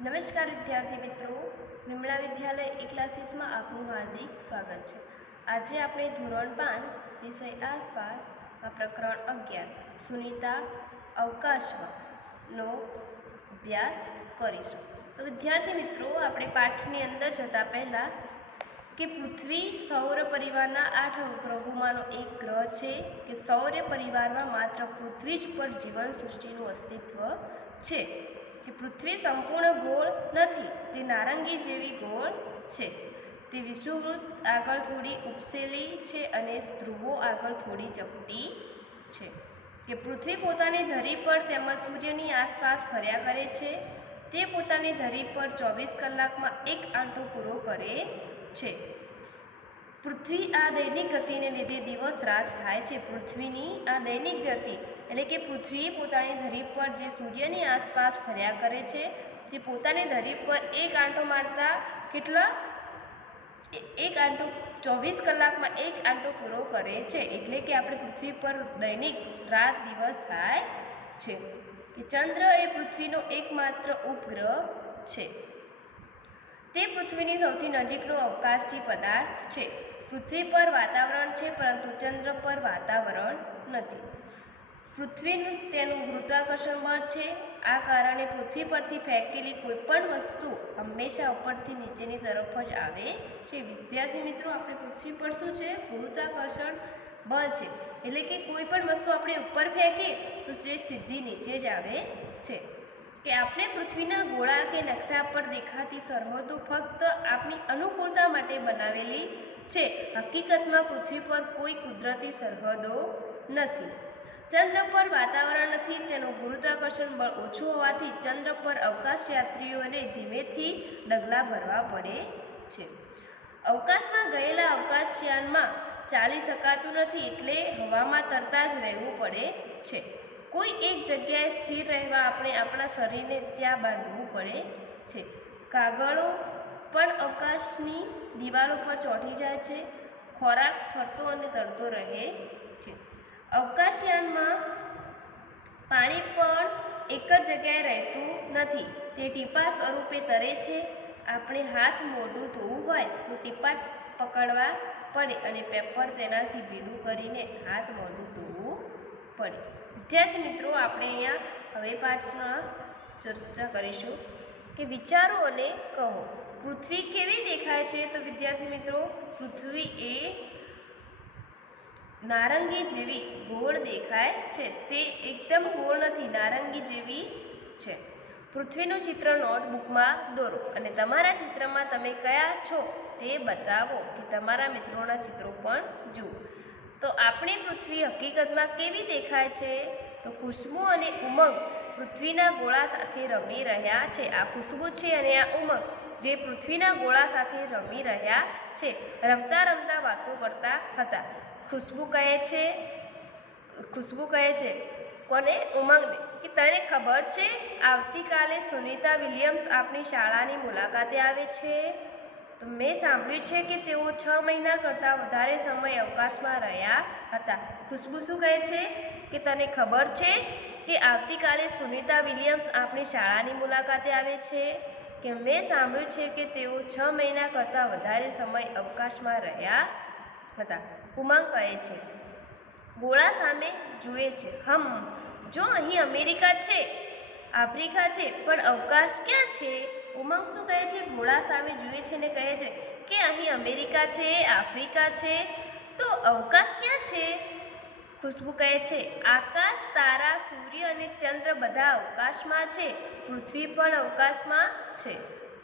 નમસ્કાર વિદ્યાર્થી મિત્રો, વિમળા વિદ્યાલય ક્લાસીસમાં આપનું હાર્દિક સ્વાગત છે। આજે આપણે ધોરણ 5 વિષય આસપાસમાં પ્રકરણ 11 સુનીતા અવકાશમાંનો અભ્યાસ કરીશું। તો વિદ્યાર્થી મિત્રો, આપણે પાઠની અંદર જતા પહેલાં કે પૃથ્વી સૌર પરિવારના 8 ઉપગ્રહોમાંનો એક ગ્રહ છે કે સૌર પરિવારમાં માત્ર પૃથ્વી જ પર જીવન સૃષ્ટિનું અસ્તિત્વ છે કે પૃથ્વી સંપૂર્ણ ગોળ નથી, તે નારંગી જેવી ગોળ છે। તે વિષુવવૃત્ત આગળ થોડી ઉપસેલી છે અને ધ્રુવો આગળ થોડી ચપટી છે કે પૃથ્વી પોતાની ધરી પર તેમજ સૂર્યની આસપાસ ફર્યા કરે છે। તે પોતાની ધરી પર 24 કલાકમાં એક આંટો પૂરો કરે છે। પૃથ્વી આ દૈનિક ગતિને લીધે દિવસ રાત થાય છે। પૃથ્વીની આ દૈનિક ગતિ એટલે કે પૃથ્વી પોતાની ધરી પર જે સૂર્યની આસપાસ ફર્યા કરે છે તે પોતાની ધરી પર એક આંટો મારતા એક આંટો 24 કલાકમાં એક આંટો પૂરો કરે છે। એટલે કે આપણે પૃથ્વી પર દૈનિક રાત દિવસ થાય છે કે ચંદ્ર એ પૃથ્વીનો એકમાત્ર ઉપગ્રહ છે। તે પૃથ્વીની સૌથી નજીકનો અવકાશી પદાર્થ છે। પૃથ્વી પર વાતાવરણ છે પરંતુ ચંદ્ર પર વાતાવરણ નથી। પૃથ્વીનું તેનું ગુરુત્વાકર્ષણ બળ છે। આ કારણે પૃથ્વી પરથી ફેંકેલી કોઈપણ વસ્તુ હંમેશા ઉપરથી નીચેની તરફ જ આવે છે। વિદ્યાર્થી મિત્રો, આપણે પૃથ્વી પર શું છે? ગુરુત્વાકર્ષણ બળ છે, એટલે કે કોઈ પણ વસ્તુ આપણે ઉપર ફેંકીએ તો તે સીધી નીચે જ આવે છે। કે આપણે પૃથ્વીના ગોળા કે નકશા પર દેખાતી સરહદો ફક્ત આપણી અનુકૂળતા માટે બનાવેલી છે। હકીકતમાં પૃથ્વી પર કોઈ કુદરતી સરહદો નથી। ચંદ્ર પર વાતાવરણ નથી, તેનું ગુરુત્વાકર્ષણ બળ ઓછું હોવાથી ચંદ્ર પર અવકાશયાત્રીઓને ધીમેથી ડગલા ભરવા પડે છે। અવકાશમાં ગયેલા અવકાશયાનમાં ચાલી શકાતું નથી, એટલે હવામાં તરતા જ રહેવું પડે છે। કોઈ એક જગ્યાએ સ્થિર રહેવા આપણે આપણા શરીરને ત્યાં બાંધવું પડે છે। કાગળો પણ અવકાશની દિવાલો પર ચોંટી જાય છે। ખોરાક ફરતો અને તરતો રહે છે। અવકાશયાનમાં પાણી પણ એક જ જગ્યાએ રહેતું નથી, તે ટીપાં સ્વરૂપે તરે છે। આપણે હાથ મોઢું ધોવું હોય તો ટીપાં પકડવા પડે અને પેપર તેનાથી ભીનું કરીને હાથ મોઢું ધોવું પડે। વિદ્યાર્થી મિત્રો, આપણે અહીંયા હવે પાઠમાં ચર્ચા કરીશું કે વિચારો અને કહો। પૃથ્વી કેવી દેખાય છે? તો વિદ્યાર્થી મિત્રો, પૃથ્વી એ નારંગી જેવી ગોળ દેખાય છે। તે એકદમ ગોળ નથી, નારંગી જેવી છે। પૃથ્વીનું ચિત્ર નોટબુકમાં દોરો અને તમારા ચિત્રમાં તમે કયા છો તે બતાવો કે તમારા મિત્રોના ચિત્રો પણ જુઓ। તો આપણી પૃથ્વી હકીકતમાં કેવી દેખાય છે? તો ખુશ્બુ અને ઉમંગ પૃથ્વીના ગોળા સાથે રમી રહ્યા છે। આ ખુશ્બુ છે અને આ ઉમંગ જે પૃથ્વીના ગોળા સાથે રમી રહ્યા છે। રમતા રમતા વાતો કરતા હતા। ખુશ્બુ કહે છે કોને? ઉમંગને કે તને ખબર છે આવતીકાલે સુનીતા વિલિયમ્સ આપણી શાળાની મુલાકાતે આવે છે? તો મેં સાંભળ્યું છે કે તેઓ 6 મહિના કરતાં વધારે સમય અવકાશમાં રહ્યા હતા। ખુશ્બુ શું કહે છે કે તને ખબર છે કે આવતીકાલે સુનીતા વિલિયમ્સ આપણી શાળાની મુલાકાતે આવે છે? કે મેં સાંભળ્યું છે કે તેઓ 6 મહિના કરતાં વધારે સમય અવકાશમાં રહ્યા હતા। ઉમંગ કહે છે, ગોળા સામે જુએ છે, જો અહીં અમેરિકા છે, આફ્રિકા છે, પણ અવકાશ ક્યાં છે? ઉમંગ શું કહે છે? ગોળા સામે જુએ છે ને કહે છે કે અહીં અમેરિકા છે, આફ્રિકા છે, તો અવકાશ ક્યાં છે? ખુશ્બુ કહે છે, આકાશ, તારા, સૂર્ય અને ચંદ્ર બધા અવકાશમાં છે, પૃથ્વી પણ અવકાશમાં છે।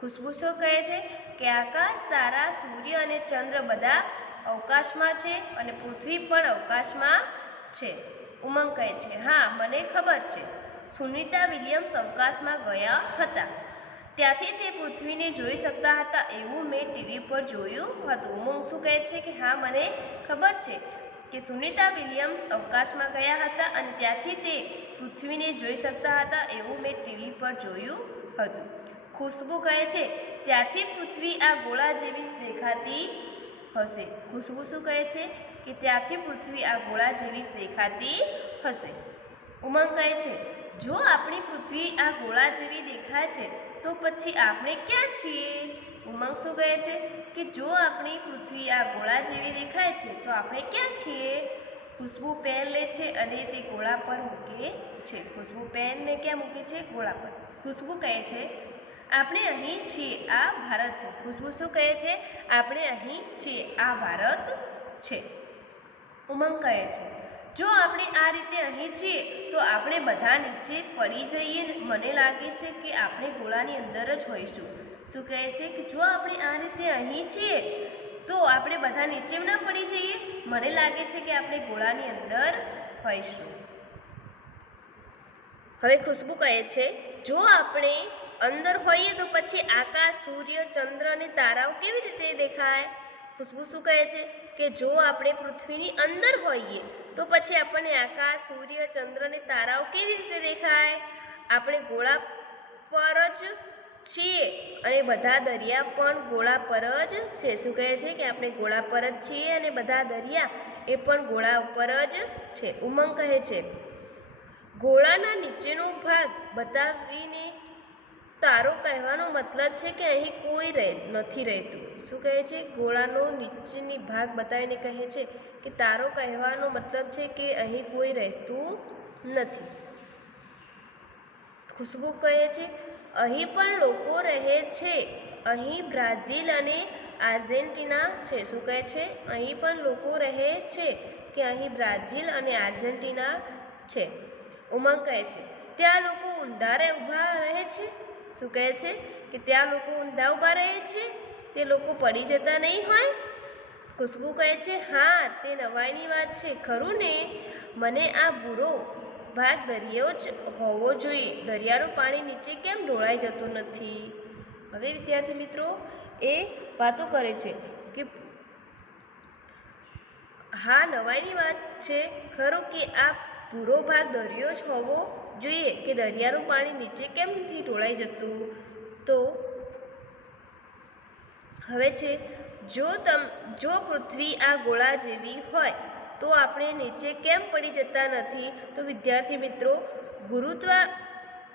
ખુશ્બુ શું કહે છે કે આકાશ, તારા, સૂર્ય અને ચંદ્ર બધા અવકાશમાં છે અને પૃથ્વી પણ અવકાશમાં છે। ઉમંગ કહે છે, હા, મને ખબર છે। સુનીતા વિલિયમ્સ અવકાશમાં ગયા હતા, ત્યાંથી તે પૃથ્વીને જોઈ શકતા હતા એવું મેં ટીવી પર જોયું હતું। ઉમંગ શું કહે છે કે હા, મને ખબર છે કે સુનીતા વિલિયમ્સ અવકાશમાં ગયા હતા અને ત્યાંથી તે પૃથ્વીને જોઈ શકતા હતા એવું મેં ટીવી પર જોયું હતું। ખુશ્બુ કહે છે, ત્યાંથી પૃથ્વી આ ગોળા જેવી જ દેખાતી હશે। ખુશ્બુ શું કહે છે કે ત્યાંથી પૃથ્વી આ ગોળા જેવી જ દેખાતી હશે। ઉમંગ કહે છે, જો આપણી પૃથ્વી આ ગોળા જેવી દેખાય છે તો પછી આપણે ક્યાં છીએ? ઉમંગ શું કહે છે કે જો આપણી પૃથ્વી આ ગોળા જેવી દેખાય છે તો આપણે ક્યાં છીએ? ખુશ્બુ પેન લે છે અને તે ગોળા પર મૂકે છે. ખુશ્બુ પેનને ક્યાં મૂકે છે? ગોળા પર. ખુશ્બુ કહે છે આપણે અહીં છીએ, આ ભારત છે. ખુશ્બુ શું કહે છે? આપણે અહીં છીએ, આ ભારત છે. ઉમંગ કહે છે જો આપણે આ રીતે અહીં છીએ તો આપણે બધા નીચે પડી જઈએ. મને લાગે છે કે આપણે ગોળાની અંદર જ હોઈશું. શું કહે છે કે જો આપણે આ રીતે અહીં છીએ તો આપણે બધા નીચે ના પડી જઈએ? મને લાગે છે કે આપણે ગોળાની અંદર હોઈશું. હવે ખુશ્બુ કહે છે જો આપણે અંદર હોઈએ તો પછી આકાશ, સૂર્ય, ચંદ્ર અને તારાઓ કેવી રીતે દેખાય? ખુશ્બુ શું કહે છે કે જો આપણે પૃથ્વીની અંદર હોઈએ તો પછી આપણને આકાશ, સૂર્ય, ચંદ્ર અને તારાઓ કેવી રીતે દેખાય? આપણે ગોળા પર જ છીએ અને બધા દરિયા પણ ગોળા પર જ છે. શું કહે છે કે આપણે ગોળા પર જ છીએ અને બધા દરિયા એ પણ ગોળા ઉપર જ છે. ઉમંગ કહે છે ગોળાના નીચેનો ભાગ બતાવીને તારો કહેવાનો મતલબ છે કે અહીં કોઈ નથી રહેતું. શું કહે છે? ગોળાનો નીચેની ભાગ બતાવીને કહે છે કે તારો કહેવાનો મતલબ છે કે અહીં કોઈ રહેતું નથી. ખુશ્બુ કહે છે અહીં પણ લોકો રહે છે. અહીં બ્રાઝિલ અને આર્જેન્ટિના છે. શું કહે છે? અહીં પણ લોકો રહે છે કે અહીં બ્રાઝિલ અને આર્જેન્ટિના છે. ઉમંગ કહે છે ત્યાં લોકો ઊંધા ઊભા રહે છે. શું કહે છે કે ત્યાં લોકો ઊંધા ઊભા રહે છે? તે લોકો પડી જતા નહીં હોય? ખુશ્બુ કહે છે હા, તે નવાઈની વાત છે. ખરું ને? મને આ ભૂરો ભાગ દરિયો જ હોવો જોઈએ. દરિયાનું પાણી નીચે કેમ ઢોળાઈ જતું નથી? હવે વિદ્યાર્થી મિત્રો એ વાતો કરે છે કે હા, નવાઈની વાત છે. ખરું કે આ ભૂરો ભાગ દરિયો જ હોવો જોઈએ કે દરિયાનું પાણી નીચે કેમ નથી ઢોળાઈ જતું? તો હવે છે જો પૃથ્વી આ ગોળા જેવી હોય તો આપણે નીચે કેમ પડી જતા નથી? તો વિદ્યાર્થી મિત્રો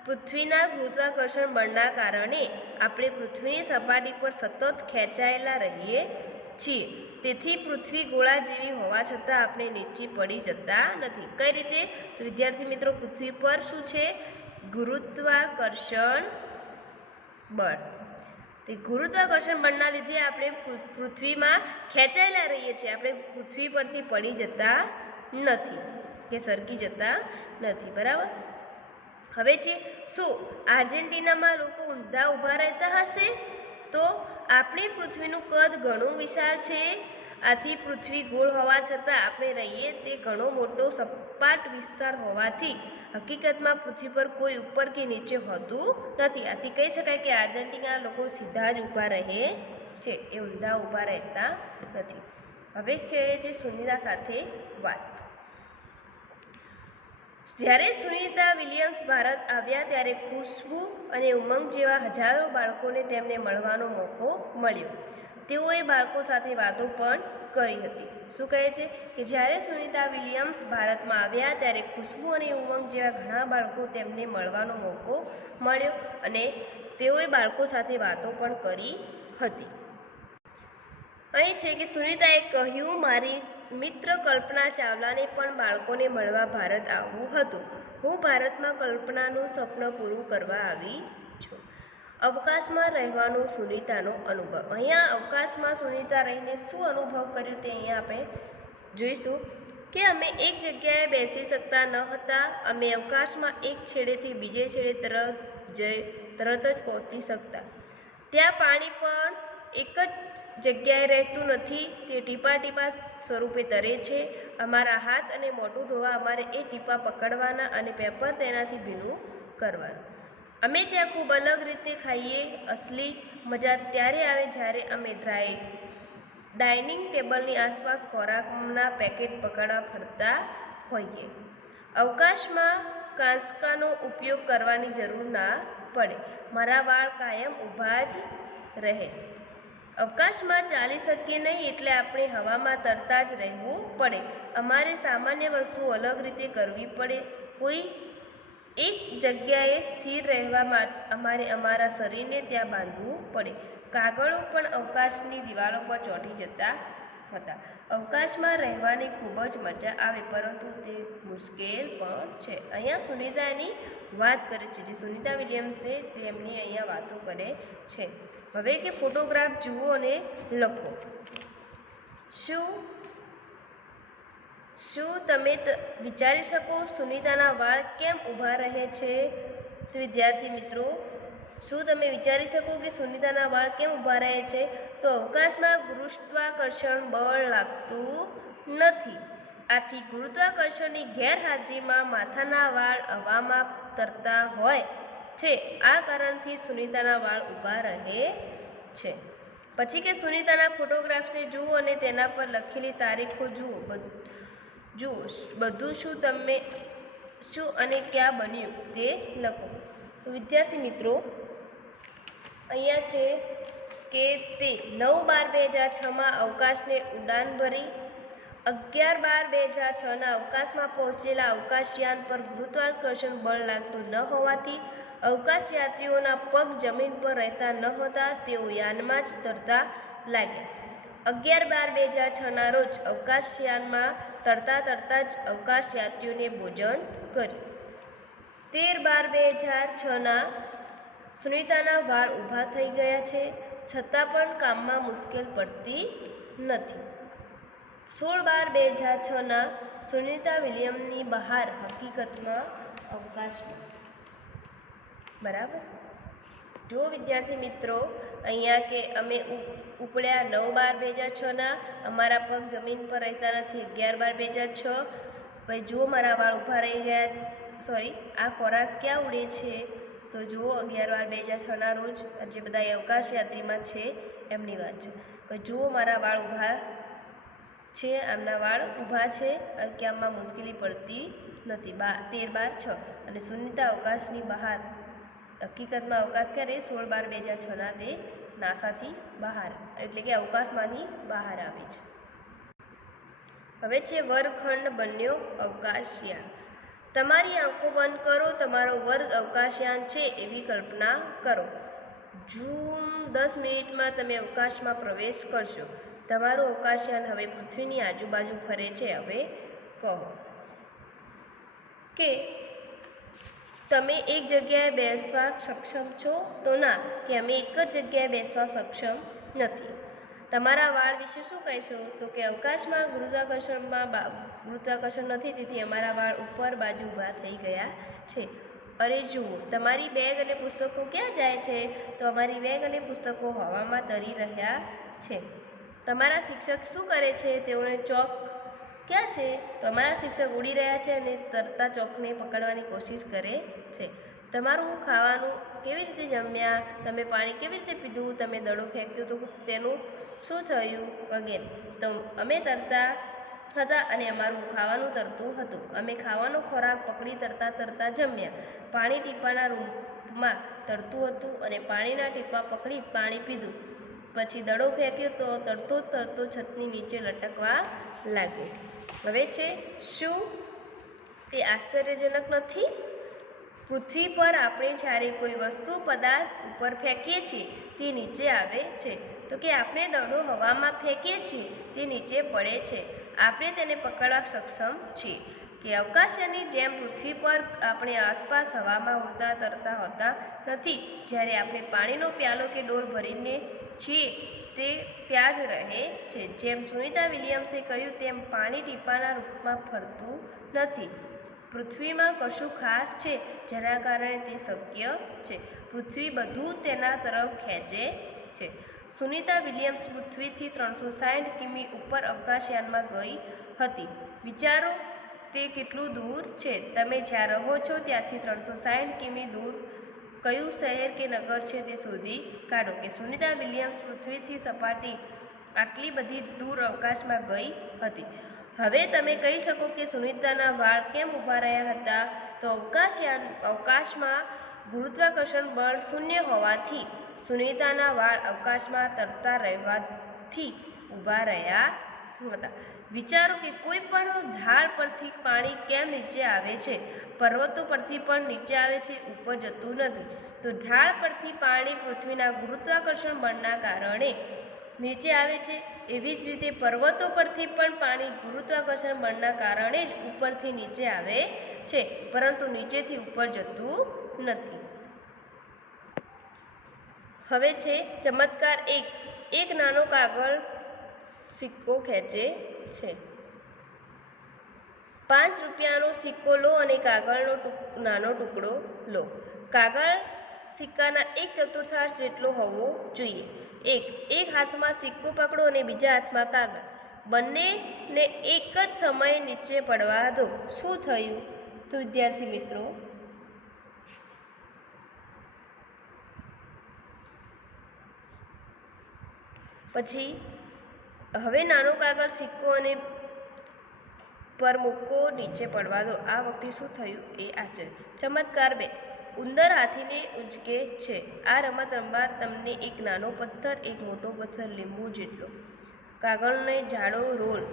પૃથ્વીના ગુરુત્વાકર્ષણ બળના કારણે આપણે પૃથ્વીની સપાટી પર સતત ખેંચાયેલા રહીએ છીએ. તેથી પૃથ્વી ગોળા જેવી હોવા છતાં આપણે નીચે પડી જતા નથી. કઈ રીતે? તો વિદ્યાર્થી મિત્રો પૃથ્વી પર શું છે? ગુરુત્વાકર્ષણ બળ. તે ગુરુત્વાકર્ષણ બળના લીધે આપણે પૃથ્વીમાં ખેંચાયેલા રહીએ છીએ. આપણે પૃથ્વી પરથી પડી જતા નથી કે સરકી જતા નથી. બરાબર. હવે છે શું આર્જેન્ટિનામાં લોકો ઊંધા ઊભા રહેતા હશે? તો આપણી પૃથ્વીનું કદ ઘણું વિશાળ છે. આથી પૃથ્વી ગોળ હોવા છતાં આપણે રહીએ તે ઘણો મોટો સપાટ વિસ્તાર હોવાથી હકીકતમાં પૃથ્વી પર કોઈ ઉપર કે નીચે હોતું નથી. આથી કહી શકાય કે આર્જેન્ટિના લોકો સીધા જ ઊભા રહે છે, એ ઊંધા ઊભા રહેતા નથી. હવે કહે છે સુનિતા સાથે વાત. જ્યારે સુનિતા વિલિયમ્સ ભારત આવ્યા ત્યારે ખુશ્બુ અને ઉમંગ જેવા હજારો બાળકોને તેમને મળવાનો મોકો મળ્યો. તેઓએ બાળકો સાથે વાતો પણ કરી હતી. શું કહે છે કે જ્યારે સુનિતા વિલિયમ્સ ભારતમાં આવ્યા ત્યારે ખુશ્બુ અને ઉમંગ જેવા ઘણા બાળકો તેમને મળવાનો મોકો મળ્યો અને તેઓએ બાળકો સાથે વાતો પણ કરી હતી. અહીં છે કે સુનિતાએ કહ્યું મારી મિત્ર કલ્પના ચાવલાને પણ બાળકોને મળવા ભારત આવવું હતું. હું ભારતમાં કલ્પનાનું સ્વપ્ન પૂરું કરવા આવી છું. અવકાશમાં રહેવાનો સુનિતાનો અનુભવ. અહીંયા અવકાશમાં સુનિતા રહીને શું અનુભવ કર્યો તે અહીંયા આપણે જોઈશું કે અમે એક જગ્યાએ બેસી શકતા ન હતા. અમે અવકાશમાં એક છેડેથી બીજે છેડે તરત જ પહોંચી શકતા. ત્યાં પાણી પણ એક જ જગ્યાએ રહેતું નથી, તે ટીપા ટીપા સ્વરૂપે તરે છે. અમારા હાથ અને મોઢું ધોવા અમારે એ ટીપા પકડવાના અને પેપર તેનાથી ભીનું કરવાનું. અમે ત્યાં ખૂબ અલગ રીતે ખાઈએ. અસલી મજા ત્યારે આવે જ્યારે અમે ડાઇનિંગ ટેબલની આસપાસ ખોરાકના પેકેટ પકડવા ફરતા હોઈએ. અવકાશમાં કાંસકાનો ઉપયોગ કરવાની જરૂર ના પડે. મારા વાળ કાયમ ઊભા જ રહે. અવકાશમાં ચાલી શકીએ નહીં એટલે આપણે હવામાં તરતા જ રહેવું પડે. અમારે સામાન્ય વસ્તુઓ અલગ રીતે કરવી પડે. કોઈ એક જગ્યાએ સ્થિર રહેવા માટે અમારે અમારા શરીરને ત્યાં બાંધવું પડે. કાગળો પણ અવકાશની દિવાલો પર ચોંટી જતા હતા. અવકાશમાં રહેવાની ખૂબ જ મજા આવે, પરંતુ તે મુશ્કેલ પણ છે. અહીંયા સુનિતાની વાત કરે છે, જે સુનિતા વિલિયમ્સ છે તેમની અહીંયા વાતો કરે છે. હવે કે ફોટોગ્રાફ જુઓ અને લખો. શું તમે વિચારી શકો સુનિતાના વાળ કેમ ઊભા રહે છે? તો વિદ્યાર્થી મિત્રો, શું તમે વિચારી શકો કે સુનિતાના વાળ કેમ ઊભા રહે છે? તો અવકાશમાં ગુરુત્વાકર્ષણ બળ લાગતું નથી. આથી ગુરુત્વાકર્ષણની ગેરહાજરીમાં માથાના વાળ હવામાં તરતા હોય છે. આ કારણથી સુનિતાના વાળ ઊભા રહે છે. પછી કે સુનિતાના ફોટોગ્રાફ્સને જુઓ અને તેના પર લખેલી તારીખો જુઓ. બધું શું અને ક્યાં બન્યું તે લખો. તો વિદ્યાર્થી મિત્રો, અહીંયા છે કે તે 9/12/2006 અવકાશને ઉડાન ભરી. 11/12/2006 અવકાશમાં પહોંચેલા અવકાશયાન પર ગુરુત્વાકર્ષણ બળ લાગતું ન હોવાથી અવકાશયાત્રીઓના પગ જમીન પર રહેતા નહોતા. તેઓ યાનમાં જ તરતા લાગ્યા. 11/12/2006 રોજ અવકાશયાનમાં તરતા જ અવકાશયાત્રીઓને ભોજન કર્યું. 13/12/2006 સુનિતાના વાળ ઊભા થઈ ગયા છે, છતાં પણ કામમાં મુશ્કેલ પડતી નથી. 16/12/2006 સુનિતા વિલિયમની બહાર હકીકતમાં અવકાશમાં. બરાબર. જો વિદ્યાર્થી મિત્રો, અહીંયા કે અમે ઉપડ્યા 9/12/2006, અમારા પગ જમીન પર રહેતા નથી 11/12/2006. ભાઈ જુઓ, મારા વાળ ઊભા રહી ગયા. આ ખોરાક ક્યાં ઉડે છે? તો જુઓ 11/12/2006 રોજ જે બધા અવકાશયાત્રીમાં છે એમની વાત છે. ભાઈ જુઓ, મારા વાળ ઊભા છે, આમના વાળ ઊભા છે, કામમાં મુશ્કેલી પડતી નથી. 13/12/6 અને સુનિતા અવકાશની બહાર. હકીકતમાં અવકાશ ક્યારે? 16/12/2006 તે નાસાથી બહાર, એટલે કે અવકાશમાંથી બહાર આવે છે. હવે છે વર્ગખંડ બન્યો અવકાશયાન. તમારી આંખો બંધ કરો. તમારો વર્ગ અવકાશયાન છે એવી કલ્પના કરો. ઝૂમ 10 મિનિટમાં તમે અવકાશમાં પ્રવેશ કરશો. તમારું અવકાશયાન હવે પૃથ્વીની આજુબાજુ ફરે છે. હવે કહો કે તમે એક જગ્યાએ બેસવા સક્ષમ છો? તો ના, કે અમે એક જ જગ્યાએ બેસવા સક્ષમ નથી. તમારા વાળ વિશે શું કહેશો? તો કે અવકાશમાં ગુરુત્વાકર્ષણ નથી, તેથી અમારા વાળ ઉપર બાજુ ઊભા થઈ ગયા છે. અરે જુઓ, તમારી બેગ અને પુસ્તકો ક્યાં જાય છે? તો અમારી બેગ અને પુસ્તકો હવામાં તરી રહ્યા છે. તમારા શિક્ષક શું કરે છે? તેઓને ચોક ક્યાં છે? તો અમારા શિક્ષક ઉડી રહ્યા છે અને તરતા ચોકને પકડવાની કોશિશ કરે છે. તમારું ખાવાનું કેવી રીતે જમ્યા? તમે પાણી કેવી રીતે પીધું? તમે દડો ફેંક્યો તો તેનું શું થયું? વગેરે. તો અમે તરતા હતા અને અમારું ખાવાનું તરતું હતું. અમે ખાવાનો ખોરાક પકડી તરતા જમ્યા. પાણી ટીપાના રૂપમાં તરતું હતું અને પાણીના ટીપા પકડી પાણી પીધું. પછી દડો ફેંક્યો તો તરતો છતની નીચે લટકવા લાગ્યો. હવે છે શું તે આશ્ચર્યજનક નથી? પૃથ્વી પર આપણે જ્યારે કોઈ વસ્તુ પદાર્થ ઉપર ફેંકીએ છીએ તે નીચે આવે છે. તો કે આપણે દડો હવામાં ફેંકીએ છીએ તે નીચે પડે છે. આપણે તેને પકડવા સક્ષમ છીએ. કે અવકાશયાનની જેમ પૃથ્વી પર આપણે આસપાસ હવામાં ઉડતા તરતા હોતા નથી. જ્યારે આપણે પાણીનો પ્યાલો કે ડોલ ભરીને છીએ તે ત્યાં જ રહે છે. જેમ સુનિતા વિલિયમ્સે કહ્યું તેમ પાણી ટીપાના રૂપમાં ફરતું નથી. પૃથ્વીમાં કશું ખાસ છે જેના કારણે તે શક્ય છે. પૃથ્વી બધું તેના તરફ ખેંચે છે. સુનિતા વિલિયમ્સ પૃથ્વીથી 360 કિમી ઉપર અવકાશયાનમાં ગઈ હતી. વિચારો તે કેટલું દૂર છે. તમે જ્યાં રહો છો ત્યાંથી 360 કિમી દૂર કયું શહેર કે નગર છે તે શોધી કાઢો. કે સુનિતા વિલિયમ્સ પૃથ્વીથી સપાટી આટલી બધી દૂર અવકાશમાં ગઈ હતી. હવે તમે કહી શકો કે સુનિતાના વાળ કેમ ઊભા રહ્યા હતા? તો અવકાશમાં ગુરુત્વાકર્ષણ બળ શૂન્ય હોવાથી સુનિતાના વાળ અવકાશમાં તરતા રહેવાથી ઊભા રહ્યા હતા. વિચારો કે કોઈ પણ ઢાળ પરથી પાણી કેમ નીચે આવે છે? પર્વતો પરથી પણ નીચે આવે છે, ઉપર જતું નથી. તો ઢાળ પરથી પાણી પૃથ્વીના ગુરુત્વાકર્ષણ બળના કારણે નીચે આવે છે. એવી જ રીતે પર્વતો પરથી પણ પાણી ગુરુત્વાકર્ષણ બળના કારણે જ ઉપરથી નીચે આવે છે, પરંતુ નીચેથી ઉપર જતું નથી. હવે છે ચમત્કાર 1. એક નાનો કાગળ સિક્કો ખેંચે છે. 5 રૂપિયાનો સિક્કો લો અને કાગળનો નાનો ટુકડો લો. કાગળ સિક્કાના 1/4 જેટલો હોવો જોઈએ. એક હાથમાં સિક્કો પકડો અને બીજા હાથમાં કાગળ. બંનેને એક જ સમયે નીચે પડવા દો. શું થયું? તો વિદ્યાર્થી મિત્રો, પછી હવે નાનો કાગળ સિક્કો અને પર મૂકો, નીચે પડવા દો. આ વખતે શું થયું એ આશ્ચર્ય. ચમત્કાર 2. ઉંદર હાથીને ઉંચકે છે. આ રમત રમવા તમને એક નાનો પથ્થર, એક મોટો પથ્થર, લીંબુ જેટલો કાગળને જાડો રોલ,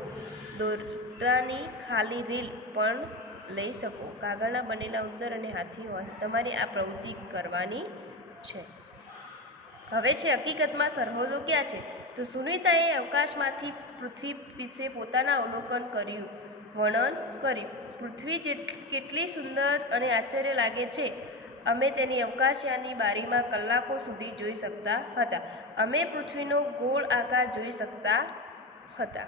દોરડાની ખાલી રીલ પણ લઈ શકો. કાગળના બનેલા ઉંદર અને હાથી હોય. તમારે આ પ્રવૃત્તિ કરવાની છે. હવે છે હકીકતમાં સરહદો ક્યાં છે? તો સુનીતાએ અવકાશમાંથી પૃથ્વી વિશે પોતાના અવલોકન કર્યું, વર્ણન કર્યું. પૃથ્વી કેટલી સુંદર અને આશ્ચર્ય લાગે છે. અમે તેની અવકાશયાનની બારીમાં કલાકો સુધી જોઈ શકતા હતા. અમે પૃથ્વીનો ગોળ આકાર જોઈ શકતા હતા.